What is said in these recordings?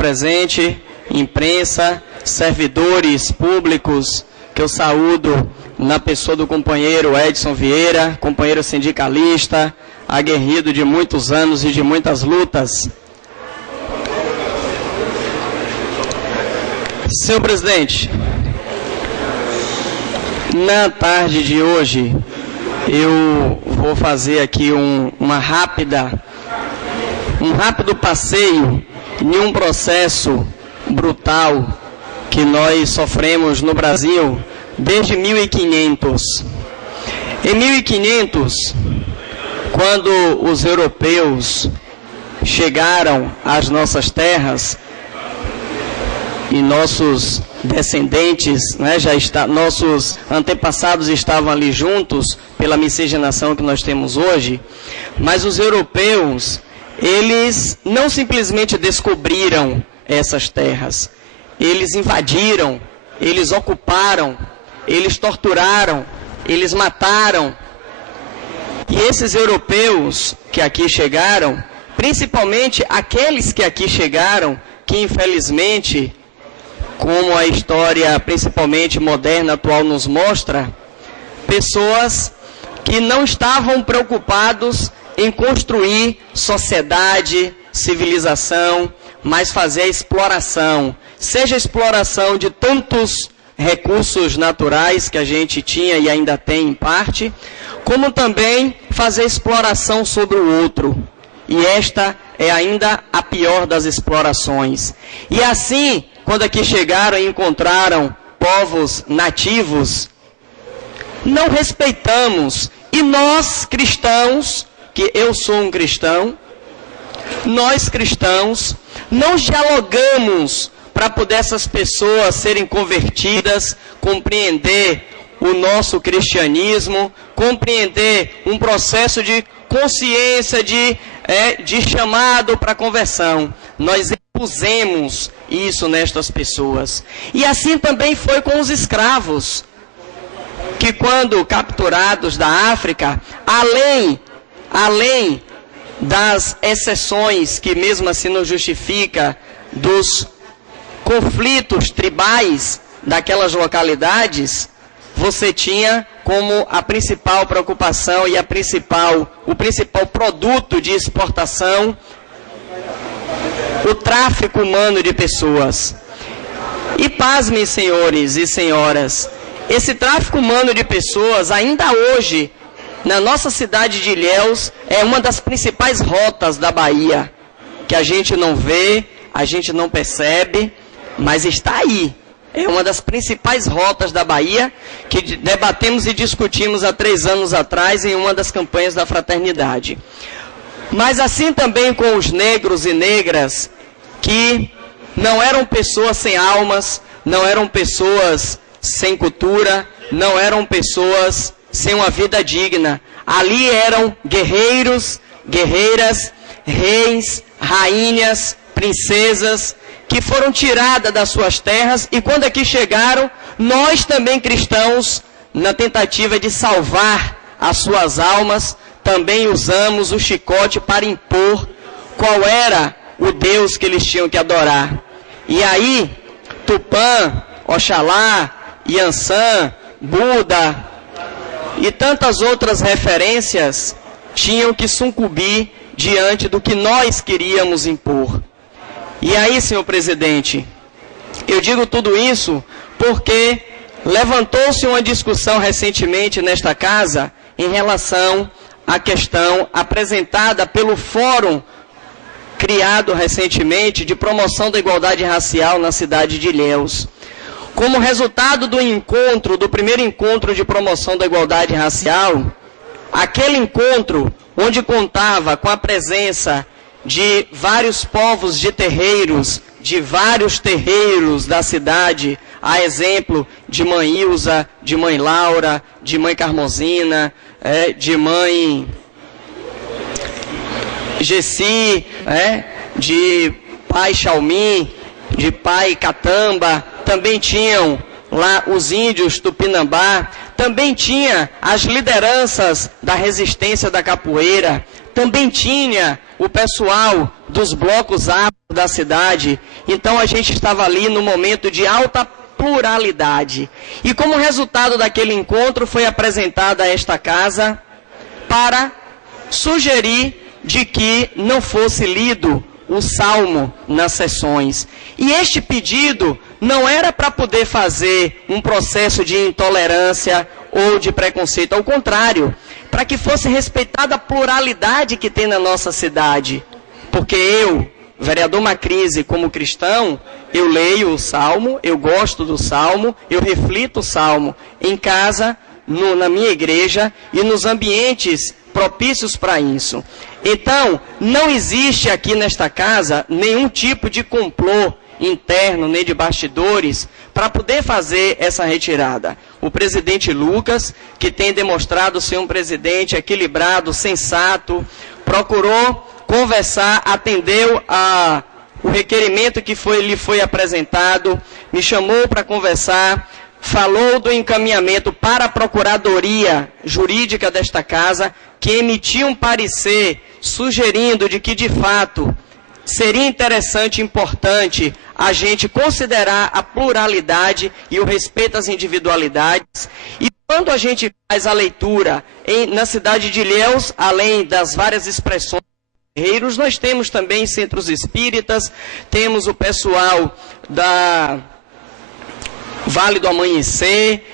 presente, imprensa, servidores públicos, que eu saúdo na pessoa do companheiro Edson Vieira, companheiro sindicalista, aguerrido de muitos anos e de muitas lutas. Senhor presidente, na tarde de hoje, eu vou fazer aqui um rápido passeio em um processo brutal que nós sofremos no Brasil desde 1500. Em 1500, quando os europeus chegaram às nossas terras, e nossos descendentes, nossos antepassados estavam ali juntos pela miscigenação que nós temos hoje, mas os europeus, eles não simplesmente descobriram essas terras, eles invadiram, eles ocuparam, eles torturaram, eles mataram. E esses europeus que aqui chegaram, principalmente aqueles que aqui chegaram, que infelizmente, como a história, principalmente moderna, atual, nos mostra, pessoas que não estavam preocupados em construir sociedade, civilização, mas fazer a exploração, seja a exploração de tantos recursos naturais que a gente tinha e ainda tem em parte, como também fazer exploração sobre o outro. E esta é ainda a pior das explorações. E assim, quando aqui chegaram e encontraram povos nativos, não respeitamos. E nós cristãos, que eu sou um cristão, nós cristãos não dialogamos para poder essas pessoas serem convertidas, compreender o nosso cristianismo, compreender um processo de consciência, de chamado para conversão. Nós impusemos isso nestas pessoas. E assim também foi com os escravos, que quando capturados da África, além das exceções, que mesmo assim não justifica, dos conflitos tribais daquelas localidades, você tinha como a principal preocupação e o principal produto de exportação o tráfico humano de pessoas. E pasmem, senhores e senhoras, esse tráfico humano de pessoas, ainda hoje, na nossa cidade de Ilhéus, é uma das principais rotas da Bahia, que a gente não vê, a gente não percebe, mas está aí. É uma das principais rotas da Bahia, que debatemos e discutimos há 3 anos atrás em uma das campanhas da fraternidade. Mas assim também com os negros e negras, que não eram pessoas sem almas, não eram pessoas sem cultura, não eram pessoas sem uma vida digna. Ali eram guerreiros, guerreiras, reis, rainhas, princesas, que foram tiradas das suas terras, e quando aqui chegaram, nós também cristãos, na tentativa de salvar as suas almas, também usamos o chicote para impor qual era o Deus que eles tinham que adorar. E aí, Tupã, Oxalá, Iansã, Buda e tantas outras referências tinham que sucumbir diante do que nós queríamos impor. E aí, senhor presidente, eu digo tudo isso porque levantou-se uma discussão recentemente nesta casa em relação à questão apresentada pelo Fórum criado recentemente de promoção da igualdade racial na cidade de Ilhéus. Como resultado do primeiro encontro de promoção da igualdade racial, aquele encontro onde contava com a presença de vários povos de terreiros, de vários terreiros da cidade, a exemplo de mãe Ilza, de mãe Laura, de mãe Carmosina, de mãe Gessi, de pai Xaumim, de pai Catamba, também tinham lá os índios Tupinambá, também tinha as lideranças da resistência da capoeira, também tinha o pessoal dos blocos afro da cidade. Então a gente estava ali no momento de alta pluralidade. E como resultado daquele encontro foi apresentada a esta casa para sugerir de que não fosse lido o salmo nas sessões. E este pedido não era para poder fazer um processo de intolerância ou de preconceito, ao contrário, para que fosse respeitada a pluralidade que tem na nossa cidade. Porque eu, vereador Macrise, como cristão, eu leio o salmo, eu gosto do salmo, eu reflito o salmo em casa, na minha igreja e nos ambientes propícios para isso. Então, não existe aqui nesta casa nenhum tipo de complô interno, nem de bastidores, para poder fazer essa retirada. O presidente Lucas, que tem demonstrado ser um presidente equilibrado, sensato, procurou conversar, atendeu o requerimento que lhe foi apresentado, me chamou para conversar, falou do encaminhamento para a Procuradoria Jurídica desta casa, que emitiu um parecer sugerindo de que, de fato, seria interessante e importante a gente considerar a pluralidade e o respeito às individualidades. E quando a gente faz a leitura na cidade de Ilhéus, além das várias expressões guerreiros, nós temos também centros espíritas, temos o pessoal da Vale do Amanhecer,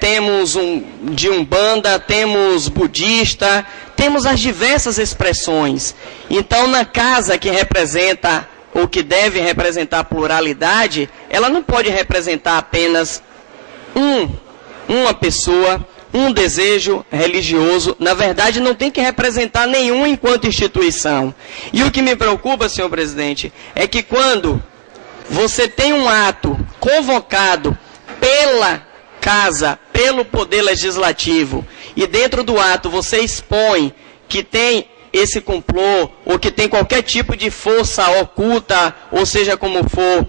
temos de Umbanda, temos budista, temos as diversas expressões. Então, na casa que representa, ou que deve representar a pluralidade, ela não pode representar apenas uma pessoa, um desejo religioso. Na verdade, não tem que representar nenhum enquanto instituição. E o que me preocupa, senhor presidente, é que quando você tem um ato convocado pela casa, pelo Poder Legislativo, e dentro do ato você expõe que tem esse complô, ou que tem qualquer tipo de força oculta, ou seja como for,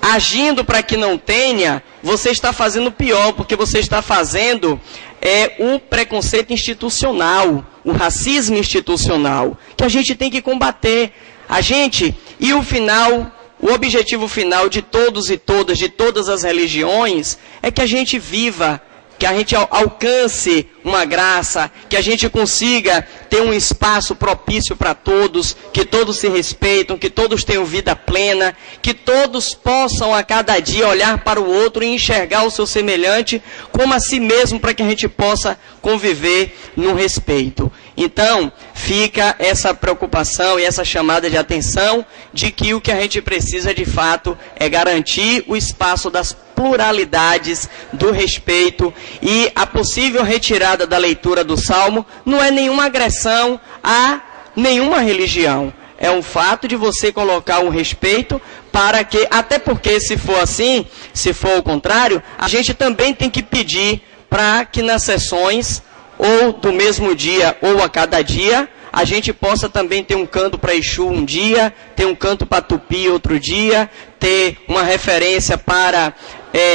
agindo para que não tenha, você está fazendo pior, porque você está fazendo o preconceito institucional, o racismo institucional, que a gente tem que combater. O objetivo final de todos e todas, de todas as religiões, é que a gente viva, que a gente alcance uma graça, que a gente consiga ter um espaço propício para todos, que todos se respeitam, que todos tenham vida plena, que todos possam a cada dia olhar para o outro e enxergar o seu semelhante como a si mesmo, para que a gente possa conviver no respeito. Então, fica essa preocupação e essa chamada de atenção de que o que a gente precisa de fato é garantir o espaço das pluralidades, do respeito, e a possível retirada da leitura do Salmo não é nenhuma agressão a nenhuma religião. É um fato de você colocar um respeito para que, até porque se for assim, se for o contrário, a gente também tem que pedir para que nas sessões, ou do mesmo dia, ou a cada dia, a gente possa também ter um canto para Exu um dia, ter um canto para Tupi outro dia, ter uma referência para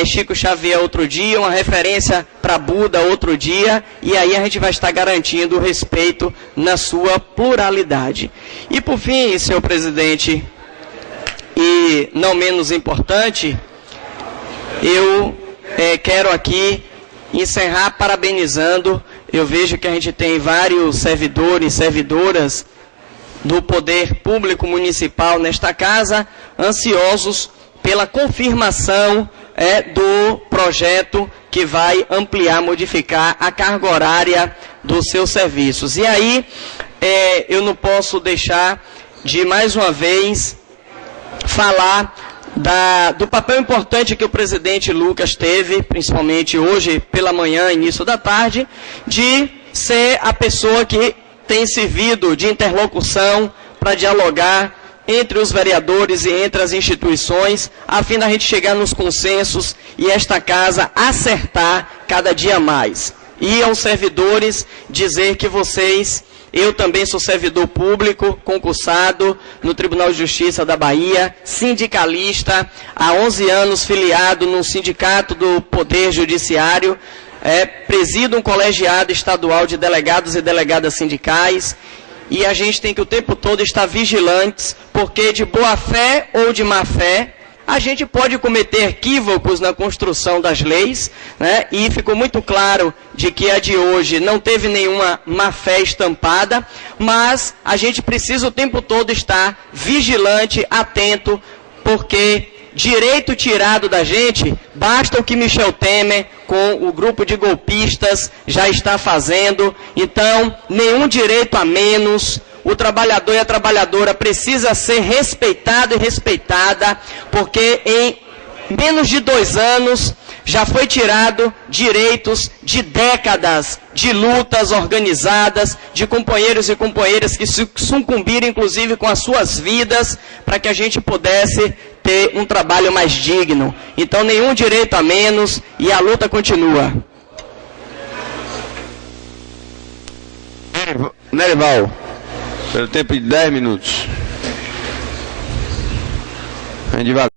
Chico Xavier outro dia, uma referência para Buda outro dia, e aí a gente vai estar garantindo o respeito na sua pluralidade. E por fim, senhor presidente, e não menos importante, eu quero aqui encerrar parabenizando. Eu vejo que a gente tem vários servidores, servidoras do Poder Público Municipal nesta casa, ansiosos pela confirmação do projeto que vai ampliar, modificar a carga horária dos seus serviços. E aí, eu não posso deixar de, mais uma vez, falar do papel importante que o presidente Lucas teve, principalmente hoje pela manhã, início da tarde, de ser a pessoa que tem servido de interlocução para dialogar entre os vereadores e entre as instituições, a fim da gente chegar nos consensos e esta casa acertar cada dia mais. E aos servidores dizer que vocês... Eu também sou servidor público, concursado no Tribunal de Justiça da Bahia, sindicalista, há 11 anos filiado no Sindicato do Poder Judiciário, presido um colegiado estadual de delegados e delegadas sindicais, e a gente tem que o tempo todo estar vigilantes, porque de boa fé ou de má fé, a gente pode cometer equívocos na construção das leis, né? E ficou muito claro de que a de hoje não teve nenhuma má-fé estampada, mas a gente precisa o tempo todo estar vigilante, atento, porque direito tirado da gente, basta o que Michel Temer, com o grupo de golpistas, já está fazendo. Então, nenhum direito a menos. O trabalhador e a trabalhadora precisa ser respeitado e respeitada, porque em menos de 2 anos já foi tirado direitos de décadas de lutas organizadas, de companheiros e companheiras que sucumbiram, inclusive, com as suas vidas, para que a gente pudesse ter um trabalho mais digno. Então, nenhum direito a menos e a luta continua. Nerival, pelo tempo de 10 minutos. Vem devagar.